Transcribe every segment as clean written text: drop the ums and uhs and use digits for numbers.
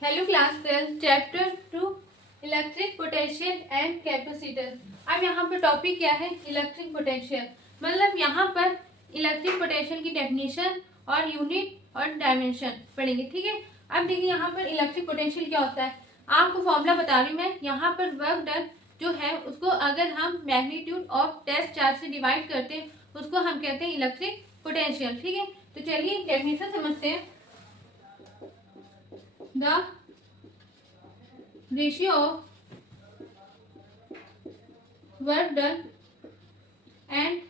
Hello class 12 chapter 2 electric potential and capacitor. अब यहाँ पर टॉपिक क्या है? Electric potential. मतलब यहाँ पर इलेक्ट्रिक पोटेंशियल की डेफिनेशन और यूनिट और डायमेंशन पढ़ेंगे। ठीक है, अब देखिए यहाँ पर इलेक्ट्रिक पोटेंशियल क्या होता है। आपको फॉर्मूला बता रही हूँ मैं। यहाँ पर वर्क डन जो है उसको अगर हम मैग्नीट्यूड ऑफ टेस्ट चार्ज से डिवाइड करते हैं उसको हम कहते हैं इलेक्ट्रिक पोटेंशियल। ठीक है, तो चलिए डेफिनेशन समझते हैं। The ratio of work done and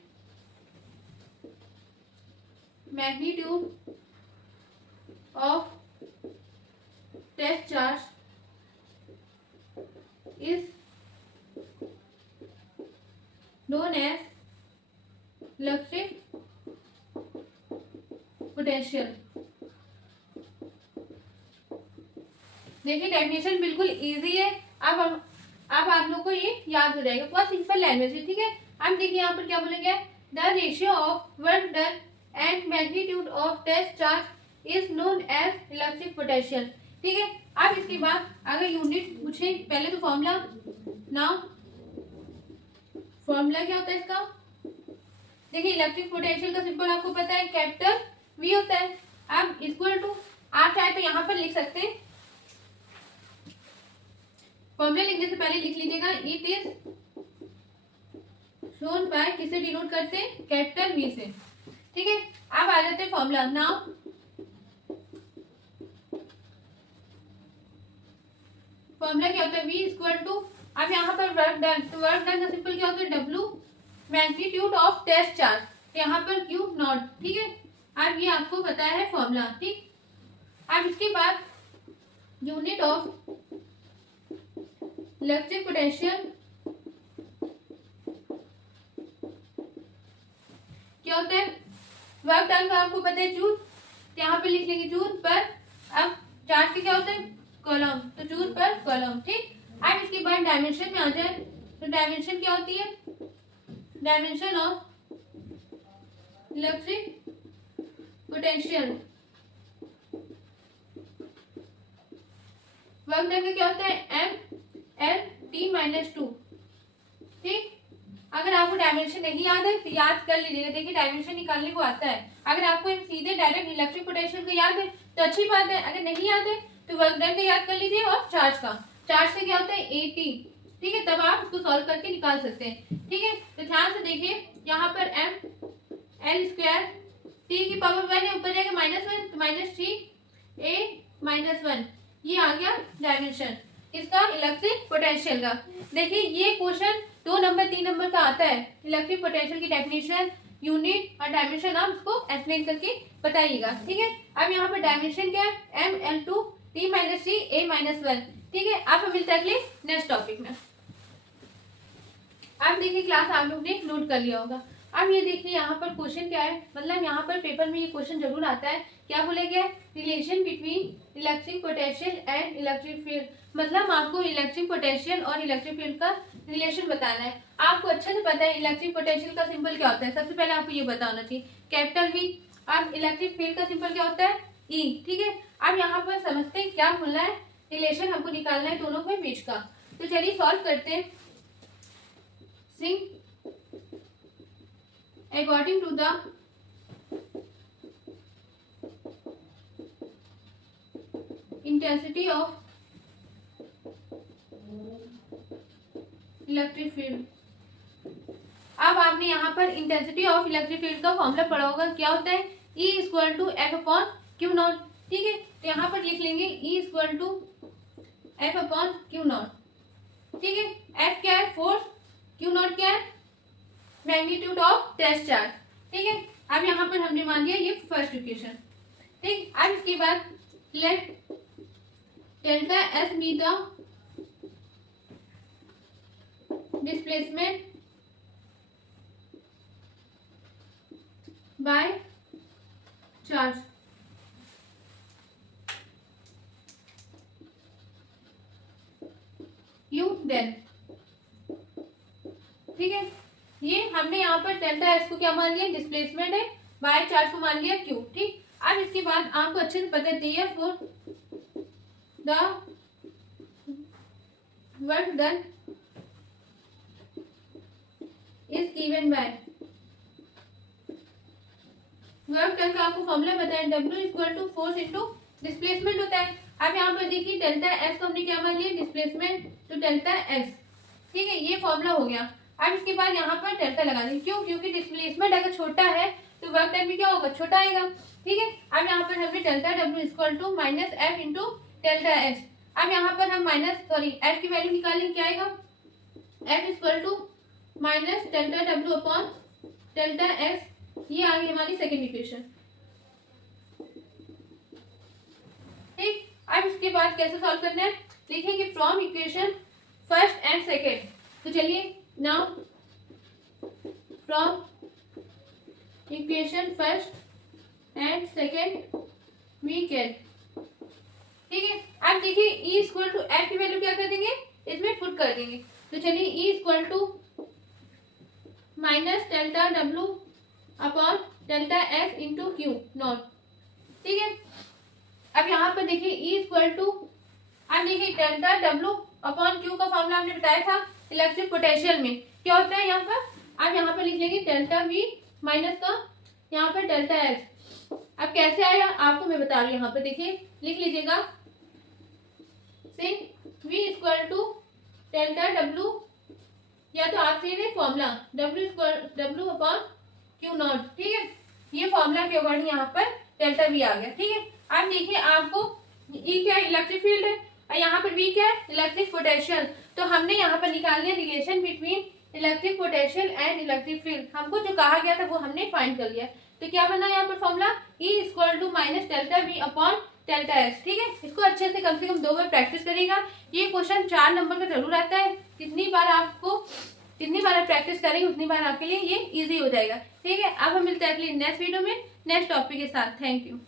magnitude of test charge is known as electric potential। देखिए डेफिनेशन बिल्कुल इजी है। अब आप लोग को ये याद हो जाएगा, बहुत सिंपल लैंग्वेज है। ठीक है, अब देखिए यहाँ पर क्या बोलेंगे, the ratio of work done and magnitude of test charge is known as electric potential. ठीक है, अब इसके बाद अगर यूनिट पूछे, पहले तो फॉर्मूला नाउ फॉर्मूला क्या होता है इसका। देखिए इलेक्ट्रिक पोटेंशियल का सिंपल आपको पता है, कैपिटल वी होता है। अब इक्वल टू आप चाहे तो यहाँ पर लिख सकते हैं, फॉर्मूला लिखने से पहले लिख लीजिएगा, इट इज शोन बाय, किसे डिनोट करते हैं, कैपिटल वी से। ठीक है, अब आ जाते हैं फॉर्मूला। नाउ फॉर्मूला क्या होता है, वी इक्वल टू, अब यहाँ पर वर्क डन, तो वर्क डन का सिंपल क्या होता है, W magnitude of test charge, यहाँ पर क्यू नॉट। ठीक है, अब ये आपको पता है फॉर्मूला। ठीक, अब इसके बाद यूनिट ऑफ इलेक्ट्रिक पोटेंशियल क्या होता है, वर्क डन का आपको पता है जूल, तो यहाँ पे लिख लेंगे जूल पर। अब चार्ज के क्या होता है, कॉलम, तो जूल पर कॉलम। ठीक, अब इसके बाद डायमेंशन में आ जाए, तो डायमेंशन क्या होती है, dimension of electric potential. Work done का क्या होता है, M L T minus two. ठीक, अगर आपको डायमेंशन नहीं याद है तो याद कर लीजिएगा। देखिए डायमेंशन निकालने को आता है। अगर आपको सीधे डायरेक्ट इलेक्ट्रिक पोटेंशियल को याद है तो अच्छी बात है, अगर नहीं याद है तो वर्क डन का याद कर लीजिए और चार्ज का। चार्ज से क्या होता है, ए टी। ठीक है, तब आप उसको सॉल्व करके निकाल सकते हैं। ठीक है, तो ध्यान से देखिए, यहाँ पर एम एल स्क्वायर टी की पावर वन है, ऊपर जाएगा -1, तो -3 ए -1, ये आ गया डायमेंशन इसका इलेक्ट्रिक पोटेंशियल का। देखिए ये क्वेश्चन 2 नंबर 3 नंबर का आता है। इलेक्ट्रिक पोटेंशियल की डेफिनेशन, यूनिट और डायमेंशन आप उसको एक्सप्लेन करके बताइएगा। ठीक है, अब यहाँ पर डायमेंशन क्या है, M L two T minus three A -1। ठीक है, अब हम मिलते हैं अगले नेक्स्ट टॉपिक में। अब देखिए क्लास आप लोग ने नोट कर लिया होगा। अब ये देखिए यहाँ पर क्वेश्चन क्या है, मतलब यहाँ पर पेपर में ये क्वेश्चन जरूर आता है। क्या बोला गया, relation between electric potential and electric field. मतलब आपको इलेक्ट्रिक पोटेंशियल और इलेक्ट्रिक फील्ड का रिलेशन बताना है। आपको अच्छे से पता है इलेक्ट्रिक पोटेंशियल का सिंबल क्या होता है, सबसे पहले आपको ये बताना चाहिए, कैपिटल वी। अब इलेक्ट्रिक फील्ड का सिंबल क्या होता है, ई। ठीक है, अब यहाँ पर समझते हैं क्या बोलना है, रिलेशन हमको निकालना है दोनों के बीच का। तो चलिए सॉल्व करते हैं। According to the intensity of electric field. अब आपने यहाँ पर इंटेंसिटी ऑफ इलेक्ट्रिक फील्ड का फॉर्मूला पढ़ा होगा, क्या होता है, E equal to F upon Q naught. ठीक है, तो यहाँ पर लिख लेंगे E equal to F upon Q naught. ठीक है, एफ क्या है, फोर्स, क्यू नॉट क्या है, मैग्नीट्यूड ऑफ टेस्ट चार्ज। ठीक है, अब यहाँ पर हमने मान लिया ये फर्स्ट इक्वेशन। ठीक, अब इसके बाद let delta S be the displacement by charge. You then, ठीक है, ये हमने यहाँ पर डेल्टा एस को क्या मान लिया, डिस्प्लेसमेंट है, बाय चार्ज को मान लिया क्यू। ठीक, अब इसके बाद आपको अच्छे से पता है for the work done is given by, work done का आपको फॉर्मूला बताया, W equal to force into displacement होता है। अब यहाँ पर देखिए डेल्टा एस को हमने क्या मान लिया, डिस्प्लेसमेंट टू डेल्टा एस, ठीक है, ये फॉर्मूला हो गया। अब इसके बाद यहाँ पर डेल्टा लगा देंगे, क्यों, क्योंकि डिस्प्लेसमेंट अगर छोटा है तो वर्क डन भी क्या होगा, छोटा आएगा, ठीक है। अब यहाँ पर हमने delta W equal to minus F into delta S. अब यहाँ पर हम एफ की वैल्यू निकालेंगे, क्या आएगा, F equal to minus delta W upon delta S, ये आ गई हमारी सेकेंड इक्वेशन, ठीक। अब इसके बाद कैसे सॉल्व करना है, लिखेंगे from equation first and second. तो चलिए now from equation first and second we get, ठीक है। अब देखिए ई इक्वल टू एफ की वैल्यू क्या कर देंगे, इसमें पुट कर देंगे। तो चलिए E equal to minus delta W upon delta S into Q naught, ठीक है। अब यहाँ पर देखिए ई इक्वल टू, अब देखिए डेल्टा W अपॉन क्यू का फॉर्मूला हमने बताया था इलेक्ट्रिक पोटेंशियल में, क्या होता है यहाँ पर, अब यहाँ पर लिख लेंगे डेल्टा V माइनस का यहाँ पर डेल्टा S। अब कैसे आया आपको मैं बता रही हूँ, यहाँ पर देखिए लिख लीजिएगा, V equal to delta W, या तो आप सीधे formula W upon Q naught, ठीक है, ये फॉर्मूला के अकॉर्डिंग यहाँ पर डेल्टा V आ गया, ठीक है। अब देखिए आपको E क्या है, इलेक्ट्रिक फील्ड है, और यहाँ पर V क्या है, इलेक्ट्रिक पोटेंशियल। तो हमने यहाँ पर निकाल लिया relation between electric potential and electric field, हमको जो कहा गया था वो हमने फाइंड कर लिया। तो क्या बना यहाँ पर formula, E equal to minus delta V upon delta S, ठीक है। इसको अच्छे से कम 2 बार प्रैक्टिस करिएगा, ये क्वेश्चन 4 नंबर का जरूर आता है। जितनी बार आप प्रैक्टिस करेंगे उतनी बार आपके लिए ये इजी हो जाएगा, ठीक है। अब हम मिलते हैं अगली नेक्स्ट वीडियो में नेक्स्ट टॉपिक के साथ। Thank you.